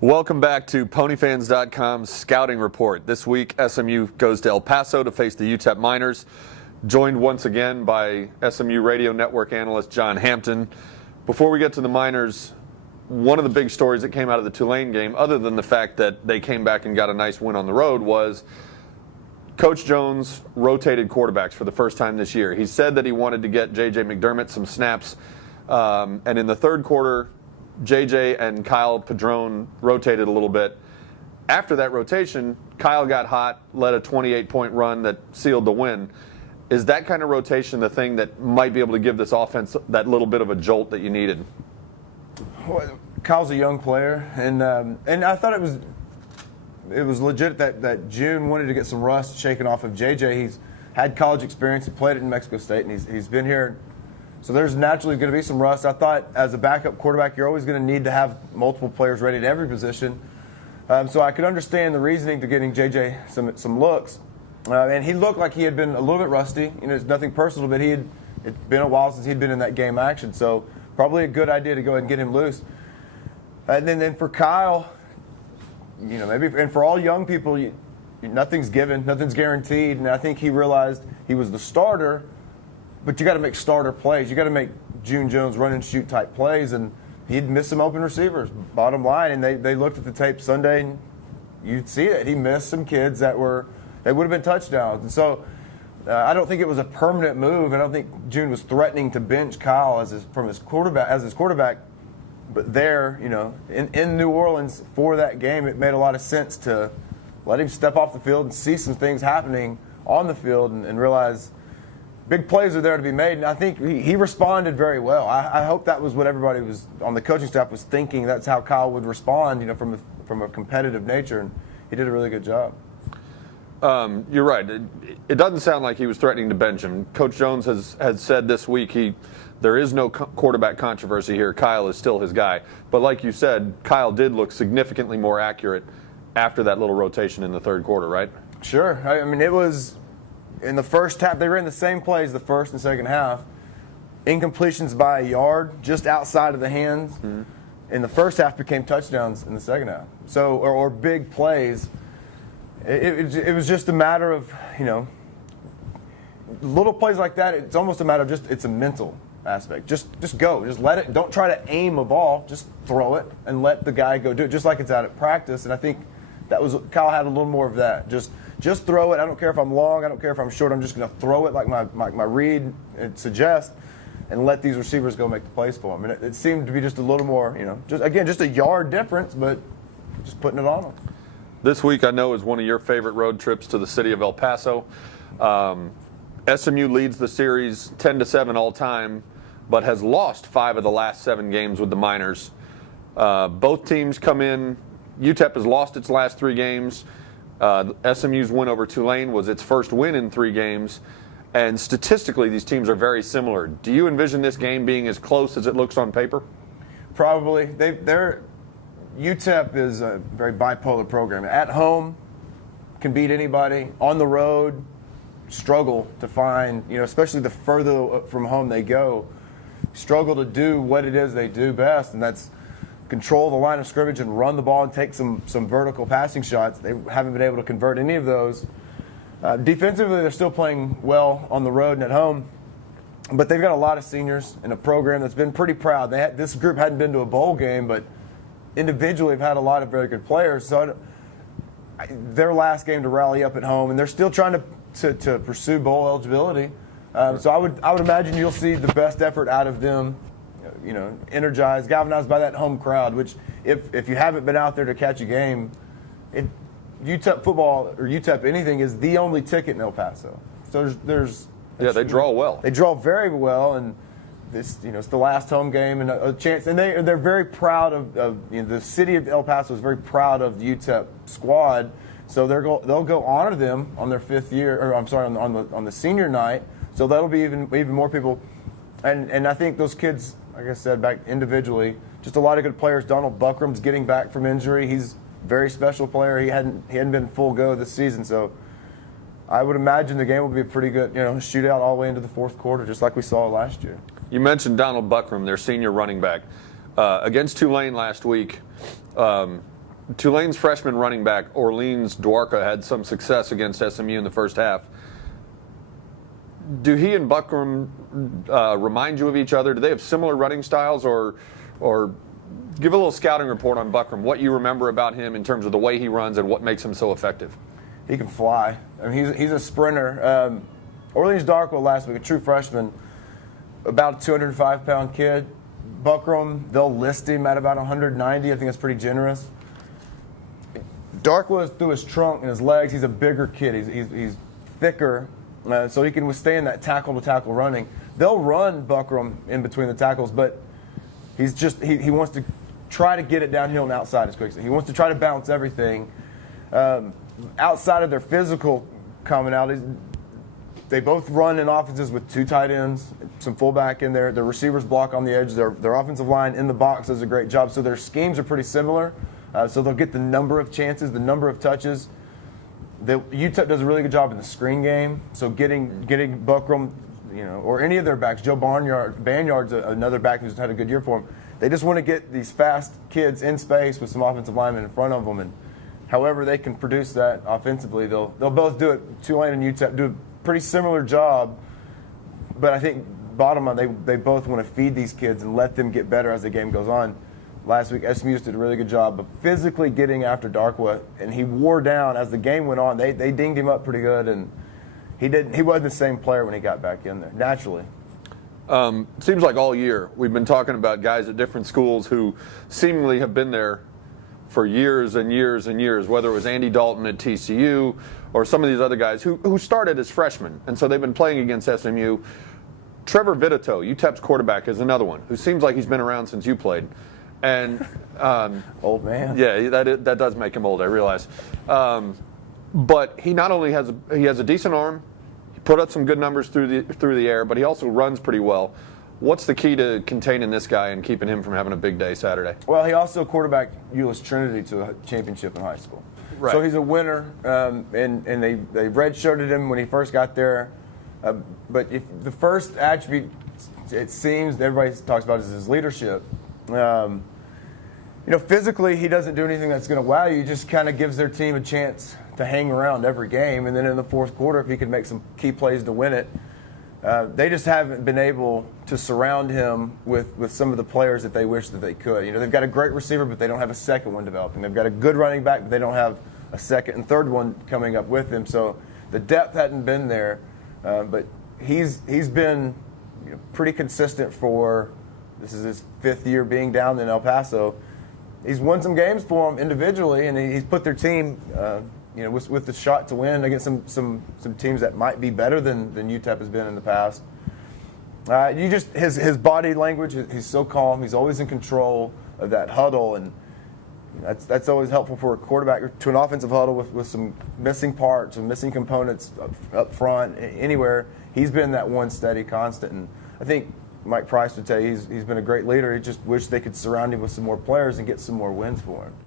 Welcome back to PonyFans.com's Scouting Report. This week, SMU goes to El Paso to face the UTEP Miners, joined once again by SMU Radio Network analyst John Hampton. Before we get to the Miners, one of the big stories that came out of the Tulane game, other than the fact that they came back and got a nice win on the road, was Coach Jones rotated quarterbacks for the first time this year. He said that he wanted to get J.J. McDermott some snaps, and in the third quarter, J.J. and Kyle Padron rotated a little bit. After that rotation, Kyle got hot, led a 28-point run that sealed the win. Is that kind of rotation the thing that might be able to give this offense that little bit of a jolt that you needed? Well, Kyle's a young player, and I thought it was legit that June wanted to get some rust shaken off of J.J. He's had college experience, he played it in Mexico State, and he's been here. So there's naturally going to be some rust. I thought as a backup quarterback, you're always going to need to have multiple players ready at every position. So I could understand the reasoning to getting J.J. some looks. And he looked like he had been a little bit rusty. You know, it's nothing personal, but it'd been a while since he'd been in that game action. So probably a good idea to go ahead and get him loose. And then for Kyle, you know, maybe, and for all young people, nothing's given, nothing's guaranteed. And I think he realized he was the starter, but you got to make starter plays. You got to make June Jones run and shoot type plays, and he'd miss some open receivers. Bottom line, and they looked at the tape Sunday, and you'd see it. He missed some kids that would have been touchdowns. And so I don't think it was a permanent move. I don't think June was threatening to bench Kyle as his quarterback. But there, you know, in New Orleans for that game, it made a lot of sense to let him step off the field and see some things happening on the field and realize big plays are there to be made. And I think he responded very well. I hope that was what everybody was on the coaching staff was thinking. That's how Kyle would respond, you know, from a competitive nature, and he did a really good job. You're right. It doesn't sound like he was threatening to bench him. Coach Jones has said this week there is no quarterback controversy here. Kyle is still his guy. But like you said, Kyle did look significantly more accurate after that little rotation in the third quarter, right? Sure. I mean, it was in the first half. They ran the same plays the first and second half. Incompletions by a yard just outside of the hands. Mm-hmm. In the first half became touchdowns in the second half. So, or big plays. It was just a matter of, you know, little plays like that. It's almost a matter of it's a mental aspect. Just go. Just let it. Don't try to aim a ball. Just throw it and let the guy go do it, just like it's out at practice. And I think Kyle had a little more of that. Just throw it. I don't care if I'm long. I don't care if I'm short. I'm just going to throw it like my read suggests, and let these receivers go make the plays for him. And it seemed to be just a little more, you know, just a yard difference, but just putting it on them. This week, I know, is one of your favorite road trips to the city of El Paso. SMU leads the series 10-7 all time, but has lost 5 of the last 7 games with the Miners. Both teams come in. UTEP has lost its last 3 games. SMU's win over Tulane was its first win in 3 games. And statistically, these teams are very similar. Do you envision this game being as close as it looks on paper? Probably. UTEP is a very bipolar program. At home, can beat anybody. On the road, struggle to find, you know, especially the further from home they go, struggle to do what it is they do best, and that's control the line of scrimmage and run the ball and take some vertical passing shots. They haven't been able to convert any of those. Defensively, they're still playing well on the road and at home, but they've got a lot of seniors in a program that's been pretty proud. This group hadn't been to a bowl game, but individually have had a lot of very good players. So their last game to rally up at home, and they're still trying to pursue bowl eligibility. So I would imagine you'll see the best effort out of them, you know, energized, galvanized by that home crowd, which if you haven't been out there to catch a game, UTEP football or UTEP anything is the only ticket in El Paso. So there's they draw well. They draw very well, and this, you know, it's the last home game and a chance, and they're very proud of you know, the city of El Paso is very proud of the UTEP squad, so they'll go honor them on their 5th year, or I'm sorry, on the senior night. So that'll be even more people, and I think those kids, like I said, back individually, just a lot of good players. Donald Buckram's getting back from injury. He's a very special player. He hadn't been full go this season, so I would imagine the game will be a pretty good, you know, shootout all the way into the 4th quarter, just like we saw last year. You mentioned Donald Buckram, their senior running back. Against Tulane last week, Tulane's freshman running back, Orleans Dwarka, had some success against SMU in the first half. Do he and Buckram remind you of each other? Do they have similar running styles, or give a little scouting report on Buckram, what you remember about him in terms of the way he runs and what makes him so effective? He can fly. I mean, he's a sprinter. Orleans Darkwa last week, a true freshman, about a 205-pound kid. Buckram, they'll list him at about 190. I think that's pretty generous. Darkwa, through his trunk and his legs, he's a bigger kid. He's thicker, so he can withstand that tackle-to-tackle running. They'll run Buckram in between the tackles, but he's just he wants to try to get it downhill and outside as quick as he wants to try to balance everything. Outside of their physical commonalities, they both run in offenses with two tight ends, some fullback in there. Their receivers block on the edge. Their offensive line in the box does a great job. So their schemes are pretty similar. So they'll get the number of chances, the number of touches. UTEP does a really good job in the screen game. So getting Buckram, or any of their backs. Joe Banyard's another back who's had a good year for him. They just want to get these fast kids in space with some offensive linemen in front of them, and however they can produce that offensively, they'll both do it. Tulane and UTEP do a pretty similar job, but I think bottom line, they both want to feed these kids and let them get better as the game goes on. Last week, SMU did a really good job of physically getting after Darkwa, and he wore down as the game went on. They dinged him up pretty good, and he wasn't the same player when he got back in there, naturally. Seems like all year we've been talking about guys at different schools who seemingly have been there for years and years and years, whether it was Andy Dalton at TCU or some of these other guys who started as freshmen, and so they've been playing against SMU. Trevor Vitito, UTEP's quarterback, is another one who seems like he's been around since you played. And old man. Yeah, that does make him old, I realize. But he not only has a decent arm, he put up some good numbers through the air, but he also runs pretty well. What's the key to containing this guy and keeping him from having a big day Saturday? Well, he also quarterbacked Euless Trinity to a championship in high school. Right. So he's a winner, and they redshirted him when he first got there. But the first attribute, it seems, everybody talks about is his leadership. Physically, he doesn't do anything that's going to wow you. He just kind of gives their team a chance to hang around every game. And then in the fourth quarter, if he can make some key plays to win it, they just haven't been able to surround him with some of the players that they wish that they could. They've got a great receiver, but they don't have a second one developing. They've got a good running back, but they don't have a second and third one coming up with him. So the depth hadn't been there. But he's been pretty consistent for, this is his fifth year being down in El Paso. He's won some games for them individually, and he's put their team with the shot to win against some teams that might be better than UTEP has been in the past. His body language, he's so calm. He's always in control of that huddle, and that's always helpful for a quarterback to an offensive huddle with some missing parts and missing components up front, anywhere. He's been that one steady constant, and I think Mike Price would tell you he's been a great leader. He just wished they could surround him with some more players and get some more wins for him.